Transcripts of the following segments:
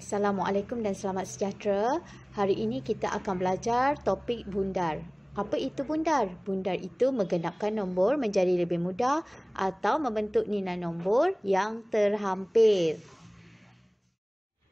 Assalamualaikum dan selamat sejahtera. Hari ini kita akan belajar topik bundar. Apa itu bundar? Bundar itu menggenapkan nombor menjadi lebih mudah atau membentuk nilai nombor yang terhampir.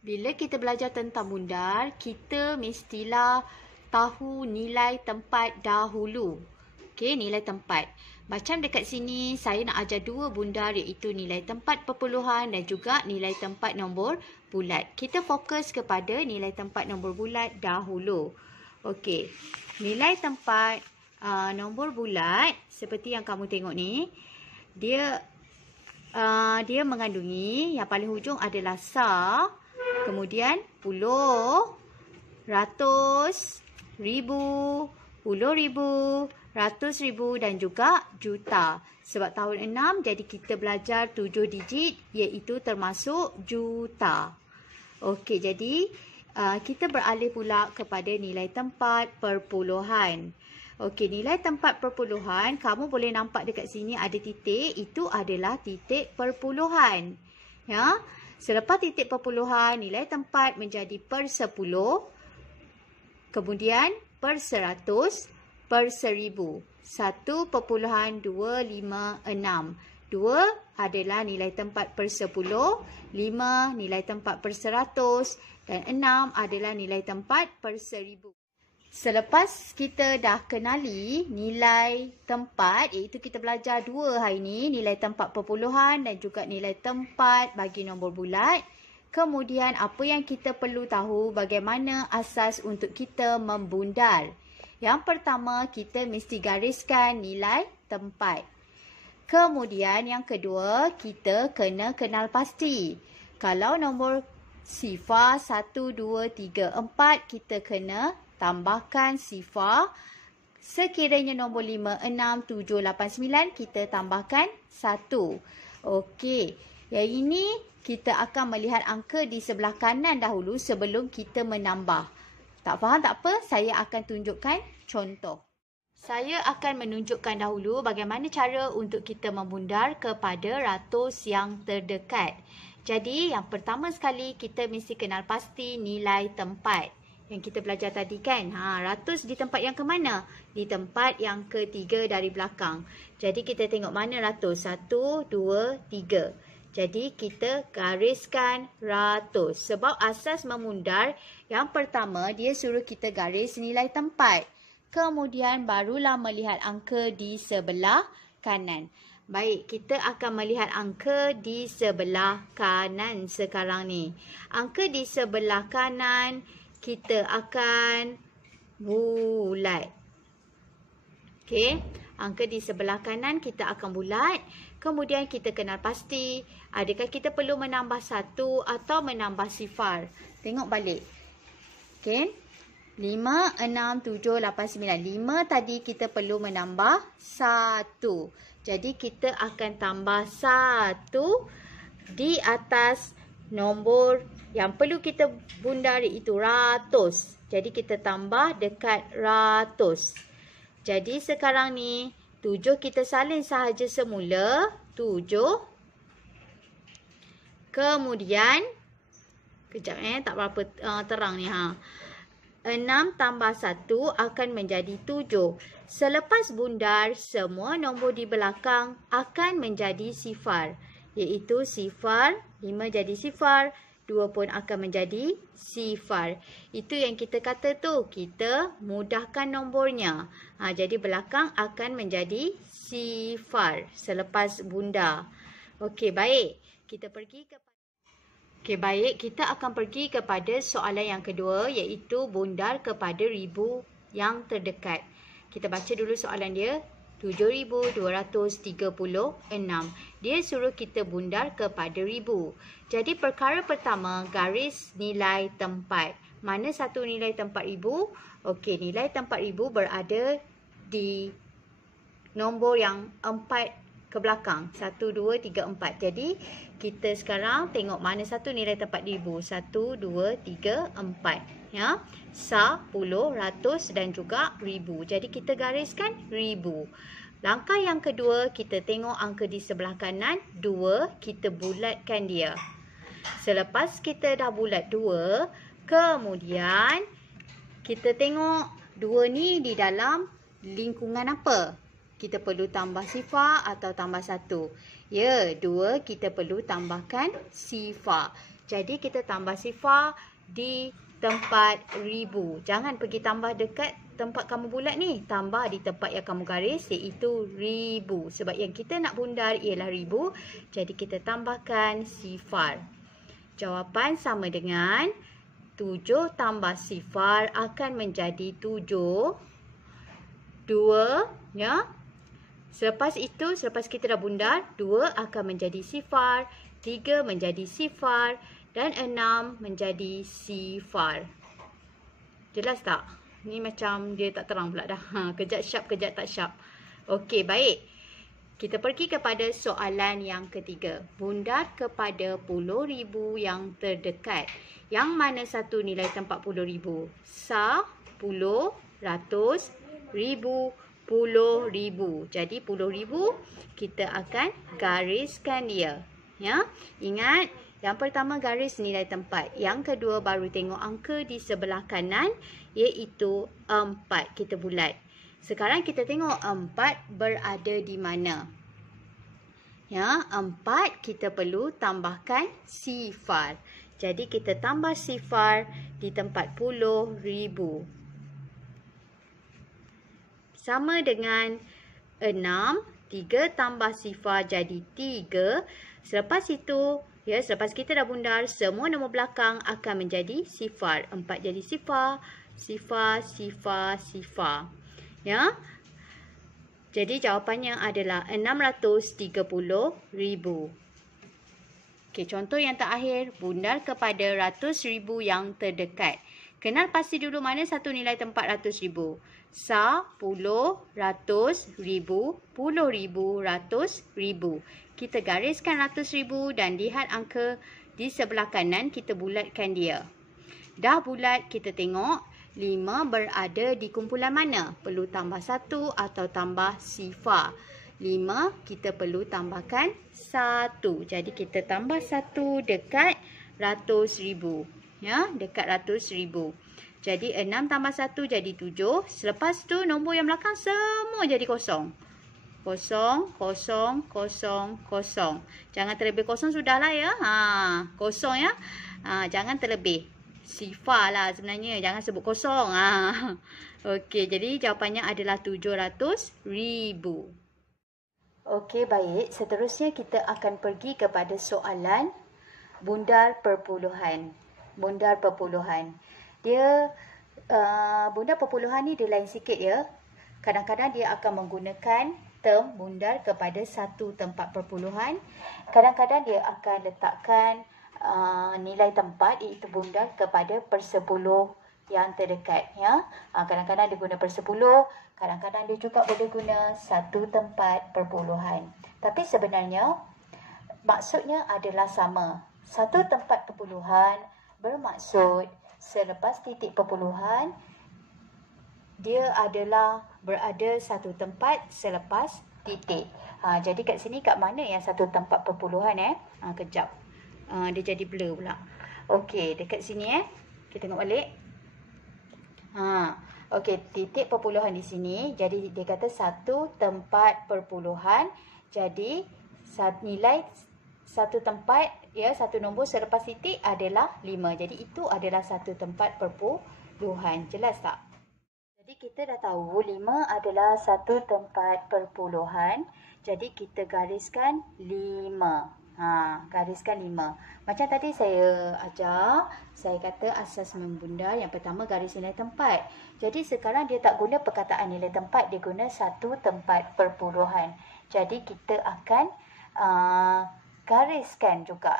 Bila kita belajar tentang bundar, kita mestilah tahu nilai tempat dahulu. Okey, nilai tempat. Macam dekat sini, saya nak ajar dua bundar iaitu nilai tempat perpuluhan dan juga nilai tempat nombor bulat. Kita fokus kepada nilai tempat nombor bulat dahulu. Okey, nilai tempat nombor bulat seperti yang kamu tengok ni, dia mengandungi yang paling hujung adalah sa, kemudian puluh, ratus, ribu, puluh ribu, ratus ribu dan juga juta. Sebab tahun 6 jadi kita belajar 7 digit iaitu termasuk juta. Okey, jadi kita beralih pula kepada nilai tempat perpuluhan. Okey, nilai tempat perpuluhan, kamu boleh nampak dekat sini ada titik, itu adalah titik perpuluhan. Ya. Selepas titik perpuluhan, nilai tempat menjadi per 10, kemudian per 100, per 1000. 1.256. 2 adalah nilai tempat per 10, 5 nilai tempat per 100 dan 6 adalah nilai tempat per 1000. Selepas kita dah kenali nilai tempat, iaitu kita belajar dua hari ini, nilai tempat perpuluhan dan juga nilai tempat bagi nombor bulat. Kemudian apa yang kita perlu tahu bagaimana asas untuk kita membundar. Yang pertama, kita mesti gariskan nilai tempat. Kemudian yang kedua, kita kena kenal pasti. Kalau nombor sifar 1, 2, 3, 4, kita kena tambahkan sifar. Sekiranya nombor 5, 6, 7, 8, 9, kita tambahkan 1. Okey, yang ini kita akan melihat angka di sebelah kanan dahulu sebelum kita menambah. Tak faham tak apa, saya akan tunjukkan contoh. Saya akan menunjukkan dahulu bagaimana cara untuk kita membundar kepada ratus yang terdekat. Jadi, yang pertama sekali kita mesti kenal pasti nilai tempat. Yang kita belajar tadi kan, ratus di tempat yang ke mana? Di tempat yang ketiga dari belakang. Jadi, kita tengok mana ratus? 1, 2, 3. Jadi, kita gariskan ratus. Sebab asas memundar, yang pertama, dia suruh kita garis nilai tempat. Kemudian, barulah melihat angka di sebelah kanan. Baik, kita akan melihat angka di sebelah kanan sekarang ni. Angka di sebelah kanan, kita akan bulat. Okey, angka di sebelah kanan kita akan bulat. Kemudian kita kenal pasti, adakah kita perlu menambah 1 atau menambah sifar. Tengok balik. Okey. 5, 6, 7, 8, 9. 5 tadi kita perlu menambah 1. Jadi kita akan tambah 1 di atas nombor yang perlu kita bundar iaitu ratus. Jadi kita tambah dekat ratus. Jadi sekarang ni 7 kita salin sahaja semula. 7. Kemudian, kejap tak berapa terang ni. 6 tambah 1 akan menjadi 7. Selepas bundar, semua nombor di belakang akan menjadi sifar. Iaitu sifar, 5 jadi sifar, 2 pun akan menjadi sifar. Itu yang kita kata tu, kita mudahkan nombornya. Jadi belakang akan menjadi sifar selepas bundar. Okey, baik. Kita akan pergi kepada soalan yang kedua iaitu bundar kepada ribu yang terdekat. Kita baca dulu soalan dia. 7,236. Dia suruh kita bundar kepada ribu. Jadi perkara pertama, garis nilai tempat. Mana satu nilai tempat ribu? Okey, nilai tempat ribu berada di nombor yang 4 ke belakang. 1, 2, 3, 4. Jadi kita sekarang tengok mana satu nilai tempat ribu. 1, 2, 3, 4. Ya, 10, ratus dan juga ribu. Jadi kita gariskan ribu. Langkah yang kedua, kita tengok angka di sebelah kanan 2, kita bulatkan dia. Selepas kita dah bulat 2, kemudian kita tengok 2 ni di dalam lingkungan apa? Kita perlu tambah sifar atau tambah 1? Ya, 2 kita perlu tambahkan sifar. Jadi kita tambah sifar di tempat ribu. Jangan pergi tambah dekat tempat kamu bulat ni. Tambah di tempat yang kamu garis, iaitu ribu. Sebab yang kita nak bundar ialah ribu. Jadi kita tambahkan sifar. Jawapan sama dengan 7 tambah sifar akan menjadi 7. 2, ya. Selepas itu, selepas kita dah bundar, 2 akan menjadi sifar, 3 menjadi sifar dan 6 menjadi sifar. Jelas tak? Ni macam dia tak terang pula dah. Kejap sharp, kejap tak sharp. Okey, baik. Kita pergi kepada soalan yang ketiga. Bundar kepada puluh ribu yang terdekat. Yang mana satu nilai tempat puluh ribu? Sa, puluh, ratus, ribu, puluh ribu. Jadi puluh ribu kita akan gariskan dia. Ya, ingat yang pertama garis nilai tempat. Yang kedua baru tengok angka di sebelah kanan iaitu 4. Kita bulat. Sekarang kita tengok 4 berada di mana. Ya, 4 kita perlu tambahkan sifar. Jadi kita tambah sifar di tempat puluh ribu. Sama dengan 6, 3 tambah sifar jadi 3. Selepas itu, ya, selepas kita dah bundar, semua nombor belakang akan menjadi sifar. 4 jadi sifar, sifar, sifar, sifar. Ya. Jadi jawapannya adalah 630,000. Okey, contoh yang terakhir, bundar kepada ratus ribu yang terdekat. Kenal pasti dulu mana satu nilai tempat ratus ribu. Sa, puluh, ratus, ribu, puluh ribu, ratus, ribu. Kita gariskan ratus ribu dan lihat angka di sebelah kanan, kita bulatkan dia. Dah bulat, kita tengok 5 berada di kumpulan mana? Perlu tambah 1 atau tambah sifar. 5 kita perlu tambahkan 1. Jadi kita tambah 1 dekat ratus ribu. Ya, dekat ratus ribu. Jadi 6 tambah 1 jadi 7. Selepas tu nombor yang belakang semua jadi kosong. Kosong, kosong, kosong, kosong. Jangan terlebih kosong sudahlah ya. Kosong ya. Jangan terlebih. Sifar lah sebenarnya. Jangan sebut kosong. Okey, jadi jawapannya adalah 700,000. Okey, baik. Seterusnya kita akan pergi kepada soalan bundar perpuluhan. Bundar perpuluhan. Dia bundar perpuluhan ni dia lain sikit ya. Kadang-kadang dia akan menggunakan term bundar kepada satu tempat perpuluhan. Kadang-kadang dia akan letakkan nilai tempat iaitu bundar kepada persepuluh yang terdekat ya. Kadang-kadang dia guna persepuluh, kadang-kadang dia juga boleh guna satu tempat perpuluhan. Tapi sebenarnya maksudnya adalah sama. Satu tempat perpuluhan bermaksud selepas titik perpuluhan dia adalah berada satu tempat selepas titik. Jadi kat sini kat mana yang satu tempat perpuluhan kejap. Dia jadi blur pula. Okey, dekat sini kita tengok balik. Okey, titik perpuluhan di sini. Jadi dia kata satu tempat perpuluhan. Jadi nilai satu tempat ya, satu nombor selepas titik adalah 5. Jadi itu adalah satu tempat perpuluhan. Jelas tak? Jadi kita dah tahu 5 adalah satu tempat perpuluhan. Jadi kita gariskan 5. Gariskan 5. Macam tadi saya ajar, saya kata asas membundar. Yang pertama garis nilai tempat. Jadi sekarang dia tak guna perkataan nilai tempat, dia guna satu tempat perpuluhan. Jadi kita akan gariskan juga.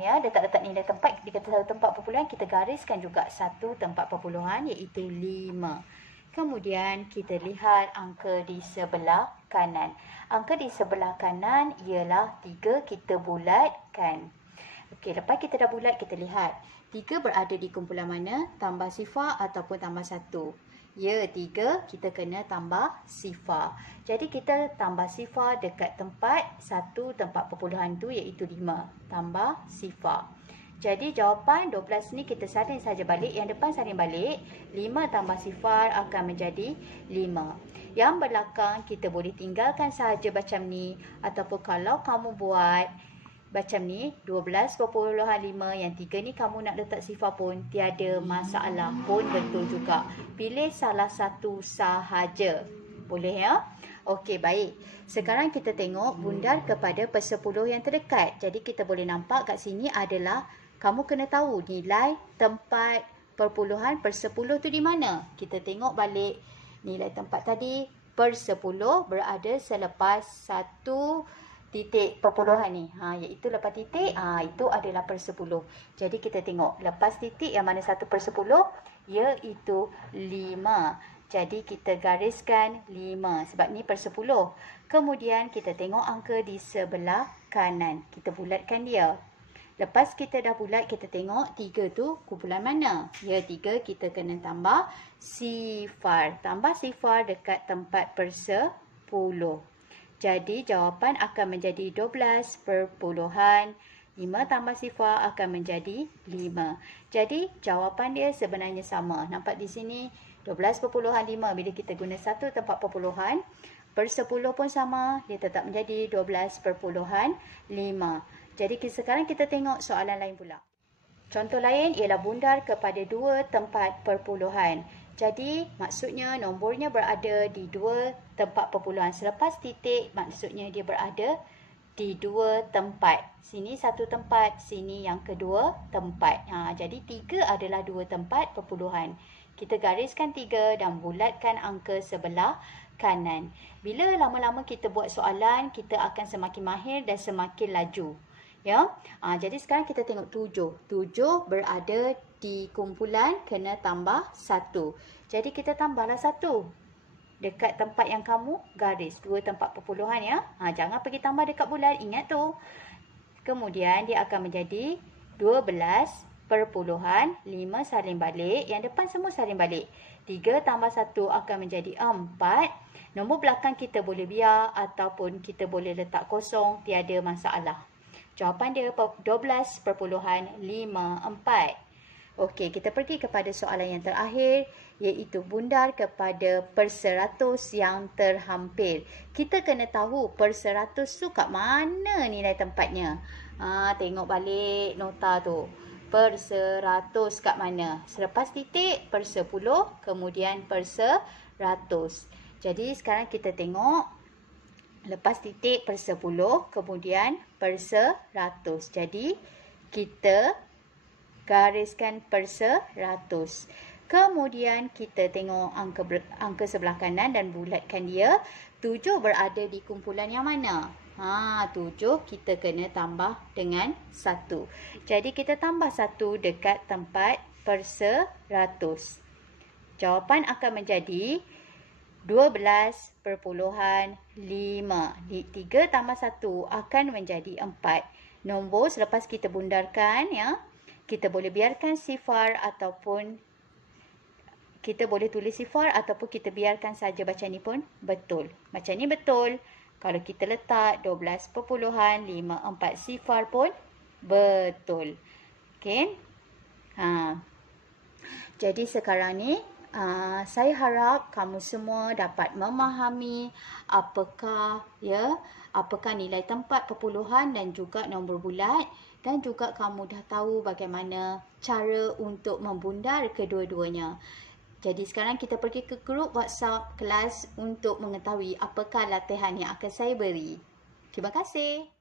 Ya, dia tak letak nilai tempat, dia kata satu tempat perpuluhan, kita gariskan juga satu tempat perpuluhan iaitu 5. Kemudian kita lihat angka di sebelah kanan. Angka di sebelah kanan ialah 3, kita bulatkan. Okey, lepas kita dah bulat, kita lihat 3 berada di kumpulan mana? Tambah sifar ataupun tambah 1? Ya, 3 kita kena tambah sifar. Jadi kita tambah sifar dekat tempat satu tempat perpuluhan tu iaitu 5. Tambah sifar. Jadi jawapan 12 ni kita salin saja balik. Yang depan salin balik. 5 tambah sifar akan menjadi 5. Yang belakang kita boleh tinggalkan sahaja macam ni. Ataupun kalau kamu buat macam ni, 12.5. Yang 3 ni kamu nak letak sifar pun tiada masalah, pun betul juga. Pilih salah satu sahaja. Boleh ya? Okey, baik. Sekarang kita tengok bundar kepada persepuluh yang terdekat. Jadi kita boleh nampak kat sini adalah, kamu kena tahu nilai tempat perpuluhan persepuluh tu di mana. Kita tengok balik nilai tempat tadi. Persepuluh berada selepas satu titik perpuluhan ni. Iaitu lepas titik, itu adalah persepuluh. Jadi kita tengok lepas titik yang mana 1/10, iaitu 5. Jadi kita gariskan 5 sebab ni persepuluh. Kemudian kita tengok angka di sebelah kanan. Kita bulatkan dia. Lepas kita dah bulat, kita tengok 3 tu kumpulan mana? 3 kita kena tambah sifar. Tambah sifar dekat tempat persepuluh. Jadi jawapan akan menjadi 12%. 5 tambah sifar akan menjadi 5. Jadi jawapan dia sebenarnya sama. Nampak di sini 12.5. Bila kita guna satu tempat perpuluhan, persepuluh pun sama. Dia tetap menjadi 12.5. Jadi sekarang kita tengok soalan lain pula. Contoh lain ialah bundar kepada 2 tempat perpuluhan. Jadi maksudnya nombornya berada di 2 tempat perpuluhan. Selepas titik maksudnya dia berada di 2 tempat. Sini 1 tempat, sini yang kedua tempat. Jadi 3 adalah 2 tempat perpuluhan. Kita gariskan 3 dan bulatkan angka sebelah kanan. Bila lama-lama kita buat soalan, kita akan semakin mahir dan semakin laju. Ya. Jadi sekarang kita tengok 7. 7 berada di kumpulan, kena tambah 1. Jadi kita tambahlah 1 dekat tempat yang kamu garis. 2 tempat perpuluhan ya. Jangan pergi tambah dekat bulat, ingat tu. Kemudian dia akan menjadi 12.5 salin balik. Yang depan semua salin balik. 3 tambah 1 akan menjadi 4. Nombor belakang kita boleh biar ataupun kita boleh letak kosong, tiada masalah. Jawapan dia 12.54. Okey, kita pergi kepada soalan yang terakhir, iaitu bundar kepada perseratus yang terhampir. Kita kena tahu perseratus tu kat mana nilai tempatnya. Tengok balik nota tu. Perseratus kat mana? Selepas titik persepuluh, kemudian perseratus. Jadi sekarang kita tengok lepas titik persepuluh, kemudian perseratus. Jadi kita gariskan perseratus. Kemudian kita tengok angka sebelah kanan dan bulatkan dia. 7 berada di kumpulan yang mana? 7 kita kena tambah dengan 1. Jadi kita tambah 1 dekat tempat perseratus. Jawapan akan menjadi 12.5. 3 tambah 1 akan menjadi 4. Nombor selepas kita bundarkan ya, kita boleh biarkan sifar ataupun kita boleh tulis sifar ataupun kita biarkan saja macam ni pun betul. Macam ni betul. Kalau kita letak 12.54 sifar pun betul. Okey. Jadi sekarang ni saya harap kamu semua dapat memahami apakah nilai tempat perpuluhan dan juga nombor bulat, dan juga kamu dah tahu bagaimana cara untuk membundar kedua-duanya. Jadi sekarang kita pergi ke grup WhatsApp kelas untuk mengetahui apakah latihan yang akan saya beri. Terima kasih.